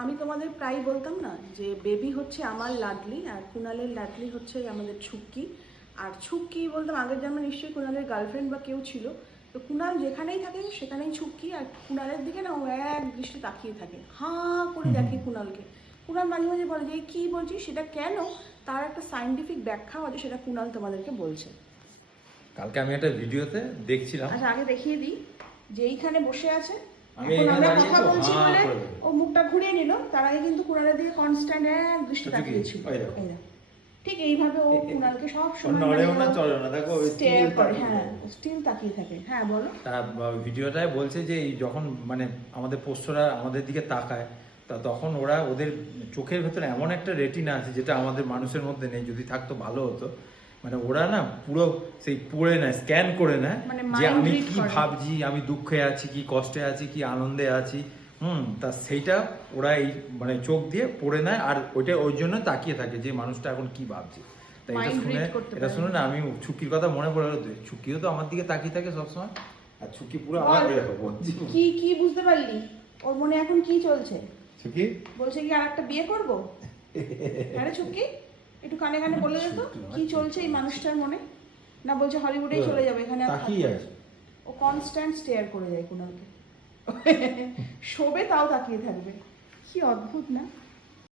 আমি তোমাদের প্রায় বলতাম না যে বেবি হচ্ছে আমার লাডলি আর কুণালের লাডলি হচ্ছে আমাদের ছুক্কি। আর ছুক্কি বলতাম আগের জন্মে নিশ্চয়ই কুণালের গার্লফ্রেন্ড বা কেউ ছিল। তো কুণাল যেখানেই থাকে সেখানেই ছুক্কি, আর কুণালের দিকে না ও এক দৃষ্টি তাকিয়ে থাকে, হাঁ করে দেখে কুণালকে। কুণাল মাঝে মাঝে বলে যে কী বলছিস, সেটা কেন, তার একটা সায়েন্টিফিক ব্যাখ্যাও আছে, সেটা কুণাল তোমাদেরকে বলছে। কালকে আমি একটা ভিডিওতে দেখছিলাম। আচ্ছা আগে দেখিয়ে দিই যে এইখানে বসে আছে, আমি এখন এখানে আমরা দাঁড়িয়ে কথা তো বলছি হাঁ বলে করে দেবো। ও মুখটা ঘুরিয়ে নিল, তার আগে কিন্তু কুণালের দিকে কনস্ট্যান্ট এক দৃষ্টি আচ্ছা, তাকিয়েছিল। ওই দেখো। এই দেখো। ঠিক এইভাবে ও কুণালকে সব সময় নড়েও না চলেও না, দেখো ওই স্টেয়ার still করে। তাকিয়ে হ্যাঁ, থাকে। স্টিল তাকিয়ে থাকে। হ্যাঁ বলো। তারা ভিডিওটায় বলছে যে এই যখন মানে আমাদের পোষ্যরা আমাদের দিকে তাকায়, তা তখন ওরা ওদের চোখের ভেতরে এমন একটা রেটিনা আছে যেটা আমাদের মানুষের মধ্যে নেই, যদি থাকতো ভালো হতো। মানে ওরা না পুরো সেই পড়ে নেয়, স্ক্যান করে নেয় মানে যে mind আমি read কি করে। ভাবছি, আমি দুঃখে আছি কি কষ্টে আছি কি আনন্দে আছি। তা সেইটা ওরা এই মানে চোখ দিয়ে পড়ে নেয়, আর ওইটা ওই জন্য তাকিয়ে থাকে যে মানুষটা এখন কি ভাবছে। তা এটা Mind শুনে read করতে এটা পারে। শুনে না আমি ছুকির কথা মনে পড়ে গেল। ছুকিও তো আমার দিকে তাকিয়ে থাকে সবসময়, আর ছুকি পুরো আমার বল, হয়ে যাবে বলছি। কি কি বুঝতে পারলি? ওর মনে এখন কি চলছে? ছুকি বলছে কি আর একটা বিয়ে করবো? আরে ছুকি, একটু কানে কানে বলে দে তো কি চলছে এই মানুষটার মনে। না বলছে হলিউডেই চলে যাবে, এখানে আর তাকিয়ে থাকবে না। আছে। ও কনস্ট্যান্ট স্টেয়ার করে যায় কুণালকে। শোবে তাও তাকিয়ে থাকবে। কি অদ্ভুত না?